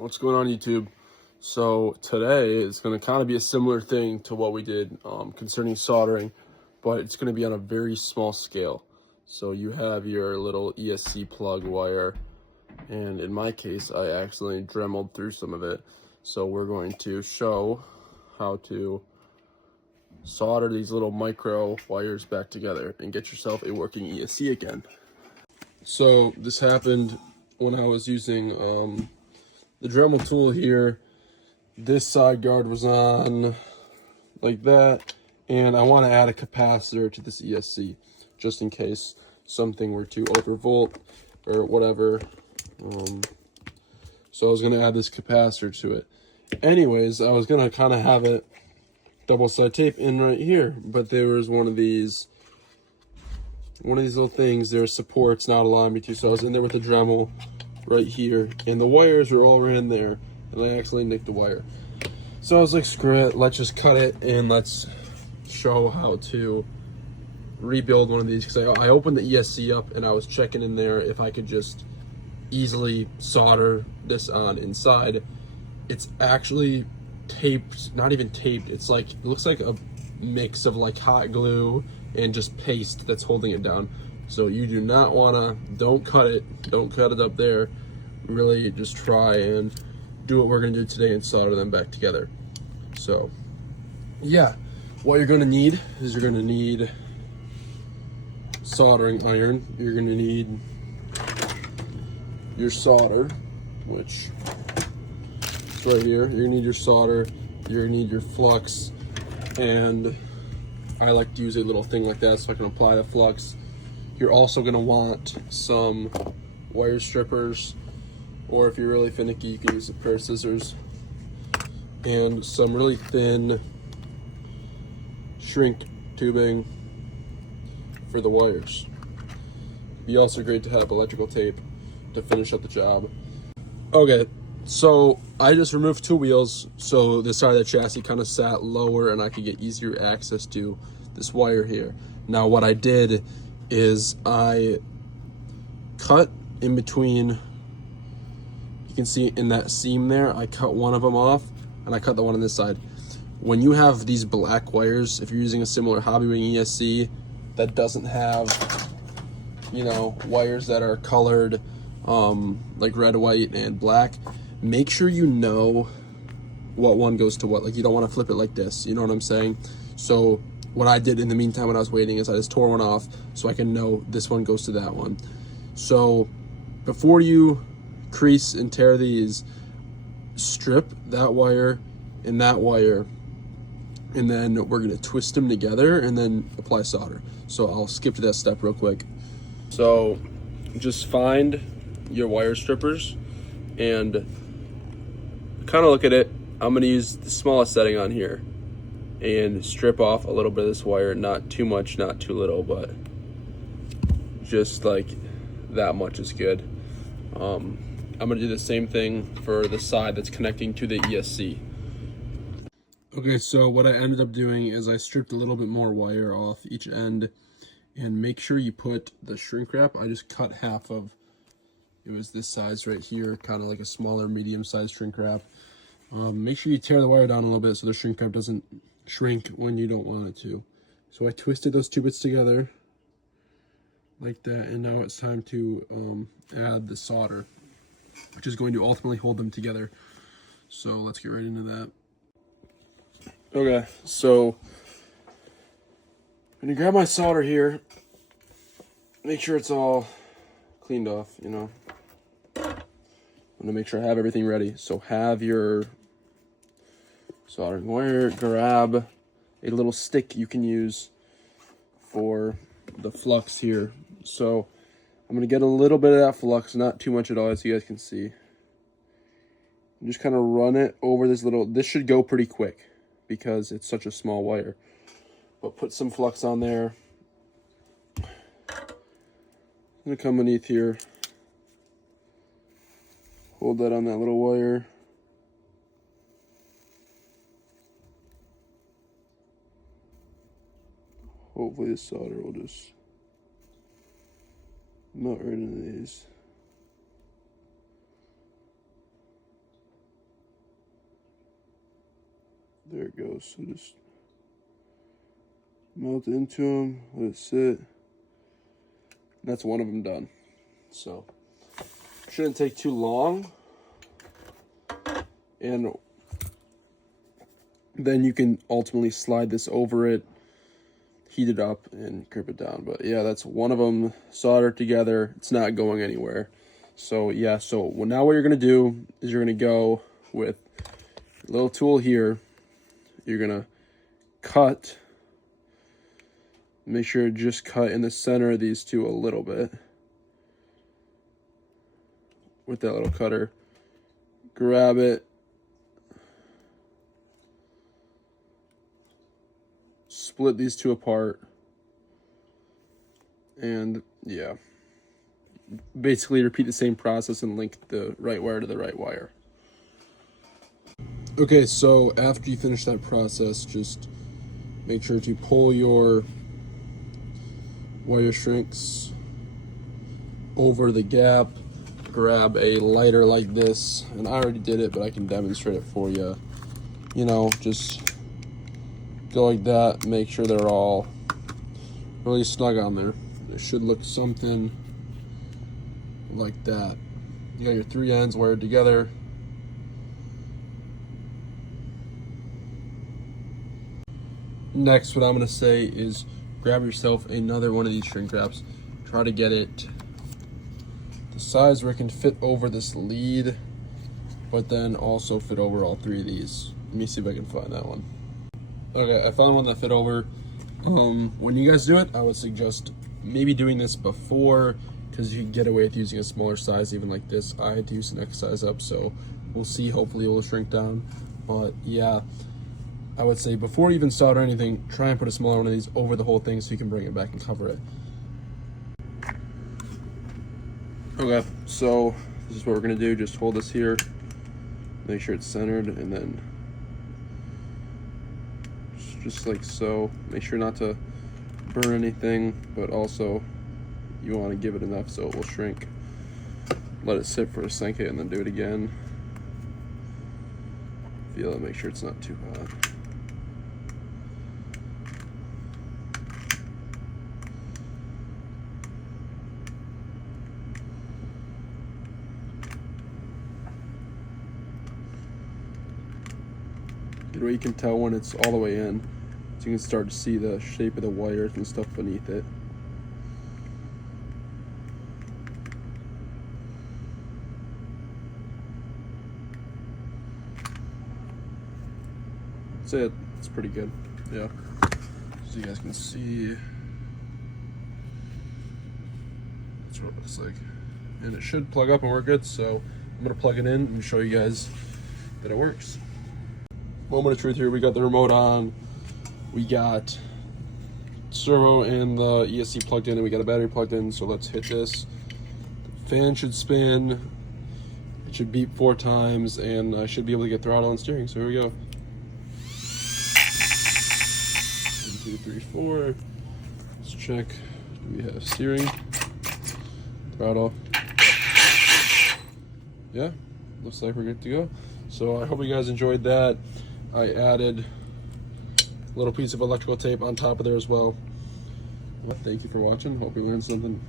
What's going on, YouTube? So today is going to kind of be a similar thing to what we did concerning soldering, but it's going to be on a very small scale. So you have your little ESC plug wire, and in my case I accidentally dremeled through some of it. So we're going to show how to solder these little micro wires back together and get yourself a working ESC again. So this happened when I was using the Dremel tool here. This side guard was on like that, and I want to add a capacitor to this ESC just in case something were to overvolt or whatever. So I was going to add this capacitor to it. Anyways, I was going to kind of have it double-side tape in right here, but there was one of these little things, their supports not allowing me to, so I was in there with the Dremel right here, and the wires were all ran there, and I accidentally nicked the wire. So I was like, screw it, let's just cut it, and let's show how to rebuild one of these, because I opened the ESC up, and I was checking in there if I could just easily solder this on inside. It's actually taped, not even taped, it's like, it looks like a mix of like hot glue and just paste that's holding it down. So you do not wanna, don't cut it up there. Really just try and do what we're gonna do today and solder them back together. So yeah, what you're gonna need is you're gonna need soldering iron, you're gonna need your solder, which is right here. You're gonna need your solder, you're gonna need your flux, and I like to use a little thing like that so I can apply the flux. You're also gonna want some wire strippers, or if you're really finicky, you can use a pair of scissors, and some really thin shrink tubing for the wires. It'd be also great to have electrical tape to finish up the job. Okay, so I just removed two wheels, so this side of the chassis kind of sat lower and I could get easier access to this wire here. Now what I did is I cut in between, you can see in that seam there, I cut one of them off and I cut the one on this side. When you have these black wires, if you're using a similar hobby wing ESC that doesn't have, you know, wires that are colored like red, white, and black, make sure you know what one goes to what. Like, you don't want to flip it like this, you know what I'm saying? So what I did in the meantime when I was waiting is I just tore one off so I can know this one goes to that one. So before you crease and tear these, strip that wire, and then we're gonna twist them together and then apply solder. So I'll skip to that step real quick. So just find your wire strippers and kind of look at it. I'm gonna use the smallest setting on here and strip off a little bit of this wire, not too much, not too little, but just like that much is good. I'm gonna do the same thing for the side that's connecting to the ESC. Okay, so what I ended up doing is I stripped a little bit more wire off each end, and make sure you put the shrink wrap. I just cut half of, it was this size right here, kind of like a smaller medium-sized shrink wrap. Make sure you tear the wire down a little bit so the shrink wrap doesn't shrink when you don't want it to. So I twisted those two bits together like that, and now it's time to add the solder, which is going to ultimately hold them together. So let's get right into that. Okay, so I'm gonna grab my solder here, make sure it's all cleaned off, you know. I'm gonna make sure I have everything ready. So have your soldering wire, grab a little stick you can use for the flux here. So I'm gonna get a little bit of that flux, not too much at all, as you guys can see. And just kind of run it over this little, this should go pretty quick because it's such a small wire. But put some flux on there. I'm gonna come beneath here. Hold that on that little wire. Hopefully the solder will just melt right into these. There it goes. So just melt into them, let it sit. That's one of them done. So shouldn't take too long. And then you can ultimately slide this over it, heat it up, and grip it down. But yeah, that's one of them soldered together. It's not going anywhere. So yeah, so now what you're gonna do is you're gonna go with a little tool here. You're gonna cut. Make sure to just cut in the center of these two a little bit with that little cutter. Grab it. Split these two apart. And yeah, basically repeat the same process and link the right wire to the right wire. Okay, so after you finish that process, just make sure to pull your wire shrinks over the gap. Grab a lighter like this, and I already did it, but I can demonstrate it for you. You know, just go like that. Make sure they're all really snug on there. It should look something like that. You got your three ends wired together. Next, what I'm going to say is grab yourself another one of these shrink wraps. Try to get it the size where it can fit over this lead, but then also fit over all three of these. Let me see if I can find that one. Okay, I found one that fit over. When you guys do it, I would suggest maybe doing this before, because you can get away with using a smaller size even like this. I had to use an X size up, so we'll see. Hopefully it will shrink down. But yeah, I would say before you even solder anything, try and put a smaller one of these over the whole thing so you can bring it back and cover it. Okay, so this is what we're gonna do. Just hold this here, make sure it's centered, and then just like so. Make sure not to burn anything, but also you want to give it enough so it will shrink. Let it sit for a second and then do it again. Feel it, make sure it's not too hot. That way you can tell when it's all the way in, so you can start to see the shape of the wires and stuff beneath it. That's it. It's pretty good. Yeah. So you guys can see, that's what it looks like. And it should plug up and work good, so I'm gonna plug it in and show you guys that it works. Moment of truth here. We got the remote on, we got servo and the ESC plugged in, and we got a battery plugged in. So let's hit this. The fan should spin, it should beep 4 times, and I should be able to get throttle and steering. So here we go. 1, 2, 3, 4. Let's check. Do we have steering? Throttle. Yeah, looks like we're good to go. So I hope you guys enjoyed that. I added a little piece of electrical tape on top of there as well. Well, thank you for watching. Hope you learned something.